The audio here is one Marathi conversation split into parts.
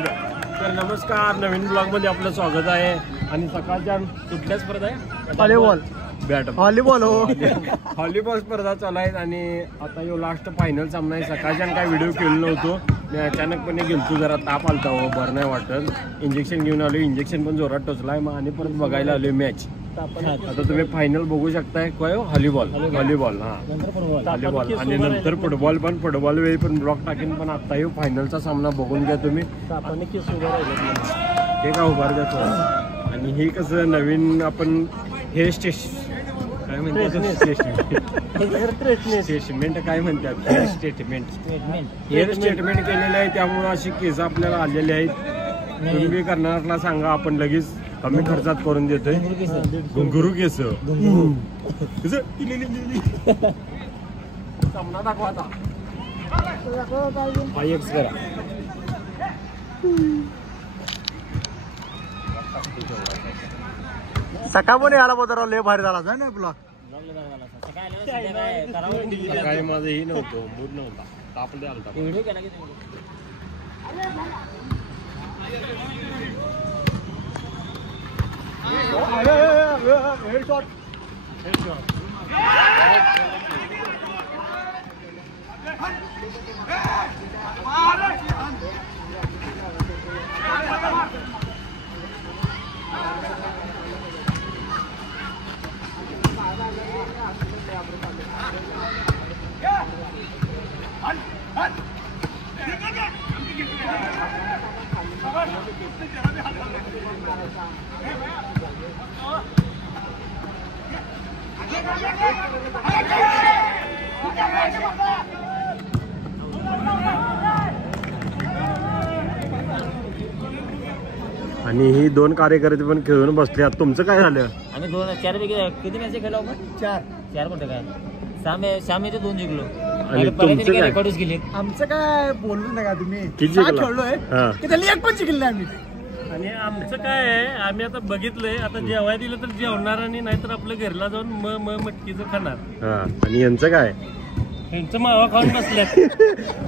तर नमस्कार, नवीन ब्लॉग मध्ये आपलं स्वागत आहे. आणि सकाळच्या कुठल्या स्पर्धा आहे? व्हॉलीबॉल व्हॉलीबॉल व्हॉलीबॉल स्पर्धा चालू आहेत. आणि आता यो लास्ट फायनल सामना आहे. सकाळच्या काय व्हिडिओ केलं नव्हतो, मी अचानकपणे गेलतो, जरा ताप आलता हो, बरं नाही वाटत. इंजेक्शन घेऊन आलो, इंजेक्शन पण जोरात टोचलाय मग, आणि परत बघायला आलोय मॅच. आता तुम्ही फायनल बघू शकताय. काय व्हॉलीबॉल हा व्हॉलीबॉल आणि नंतर फुटबॉल पण. फुटबॉल वेळी पण ब्लॉग टाकेन, पण आता येऊ फायनलचा सामना बघून घ्या तुम्ही. हे का उभार द्या थोडं. आणि हे कसं नवीन आपण हेअर काय म्हणतात, स्टेटमेंट काय म्हणतात, हेअर स्टेटमेंट केलेलं आहे. त्यामुळे अशी केस आपल्याला आलेली आहेत. तुम्ही करणाऱ्याला सांगा, आपण लगेच कमी खर्चात करून देतोय. घुंगरू केस सामना दाखवा आता. सकाळ पण याला बोलतो, लय भारी झाला ना ब्लॉग. काय माझं हे नव्हतं, मूड नव्हता, तापले आलता. आणि ही दोन कार्यकर्ते पण खेळून बसले. तुमचं काय झालं? आम्ही 4 पैकी किती मॅच खेळलो आपण? 4 कुठे काय, 6 मॅच 2 जिंकलो. आणि तुमचं काय? रेकॉर्डच केले. आमचं काय बोलू नका तुम्ही. किती जिंकला? खेळलोय त्याला एक पण जिंकले आम्ही. आणि आमचं काय आहे, आम्ही आता बघितलंय, आता जेवाय दिलं तर जेवणार, आणि नाहीतर आपलं घरला जाऊन मटकीचं खाणार. आणि यांचं काय? यांचं मावा खाऊन बसल्यात.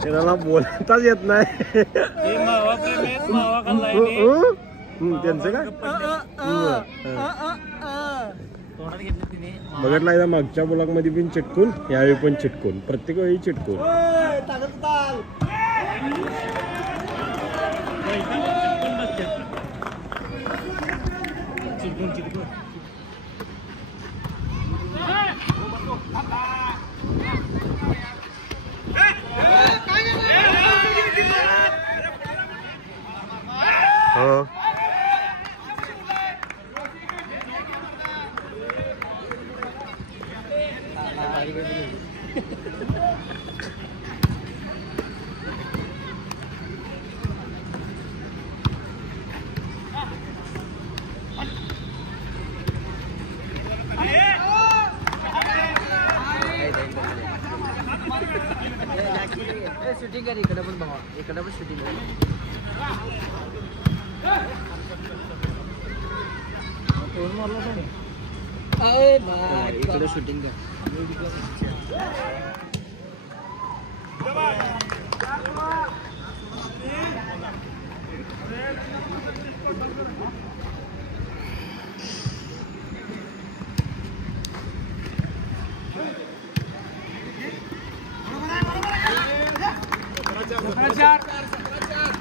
त्याला बोलताच येत नाही. हे मावा प्रेमी, मावा खाल्लाय. त्यांचं काय? तोंडात घेतलं तिने. बघितलं एकदा मागच्या ब्लॉग मध्ये पण चिटकून, यावेळी पण चिटकून, प्रत्येक वेळी चिटकून. हो शूटिंग कर, इकडे पण बघा, इकडे पण शूटिंग कर. इकडे शूटिंग कर.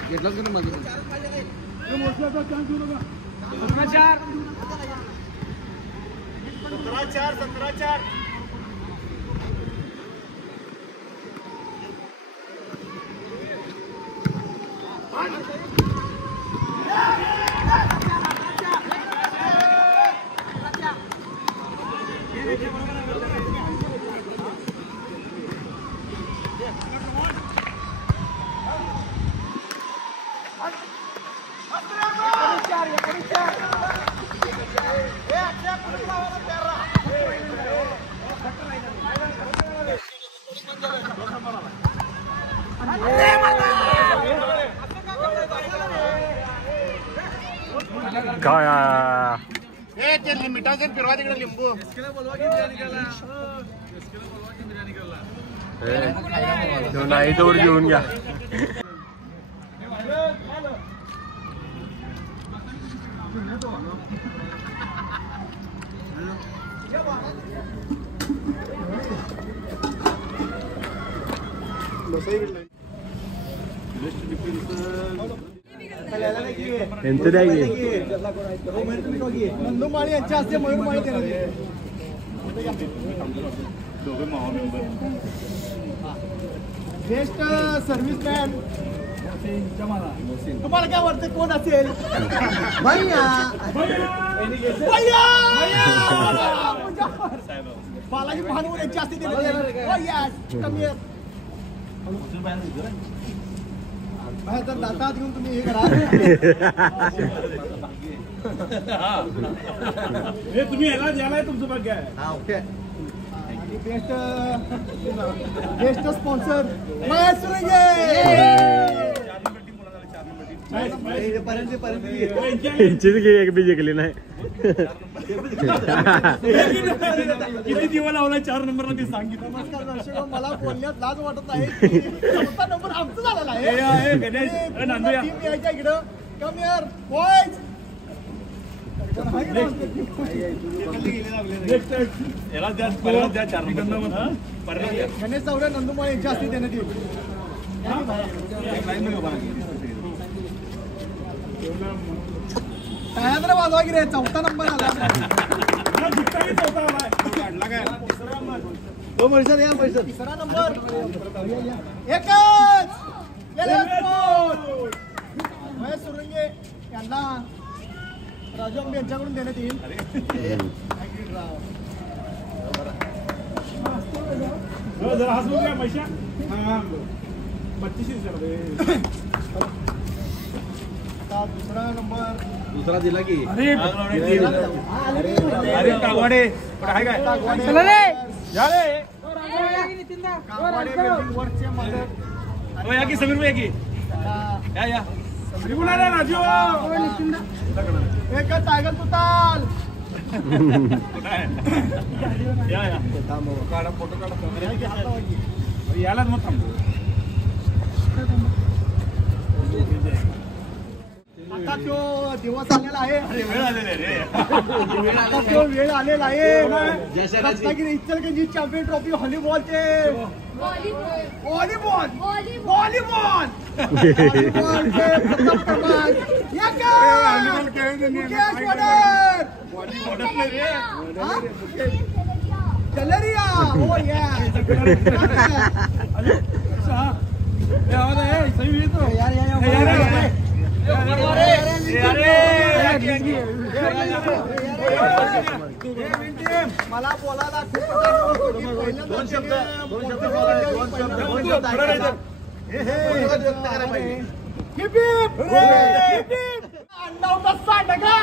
घेतलाच ना मध्ये. काय ते मिठाचे फिरवा तिकडे लिंबू. नाईटवर घेऊन घ्या. यांचं द्या की. नंदुमाळी यांच्या हस्ते मयूरमाळी देण्यात येईल. बेस्ट सर्व्हिसमॅन तुम्हाला काय वाटतं कोण असेल? भैया बालाजी भानवर यांच्या हस्ते देण्यात येईल. भैया, कमी आहे. बाहेर जर दाता घेऊन तुम्ही हे करा. तुम्ही याला तुमचं भाग्य आहे. Okay. Best sponsor Mahesh Surange. यांचीच घे एक बी जिंकली नाही. किती दिवा लावला 4 नंबरला ते सांगितलं. नमस्कार दर्शक, मला बोलण्यात लाज वाटत आहे की चौथा नंबर आमचा झालेला आहे. टीम यायच्या इकडं कम यार बॉयज. गणेश चौरे नंदुमाळी यांच्या हस्ते देण्यात येईल. टाळ्या वाजवा की रे, चौथा नंबर आला. तिसरा नंबर एकच महेश सुरंगे यांना राजू आंबे यांच्याकडून देण्यात येईल. पैसा 25. दुसरा नंबर दुसरा दिला की अरे कागवाडे कागवाडे वरचे मदत या की समीर या की या राजू एक टायगर तुताल. काढा फोटो काढा यालाच मग थांबतो. आता तो दिवस आलेला आहे. वेळ आलेले रे आता तो वेळ आलेला आहे. रत्नागिरी इचलकरंजी चॅम्पियन ट्रॉफी व्हॉलीबॉलचे व्हॉलीबॉल प्रथम क्रमांक मुकेश वडर. कलरिया. हो मला बोलायला खूप अंडावता सांडगा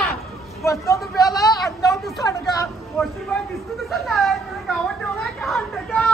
बसतो तुम्हाला. अंडावता सांडगा वर्षी बाय दिसतो तसं नाही. तुम्ही गावात ठेवला का अंडगा.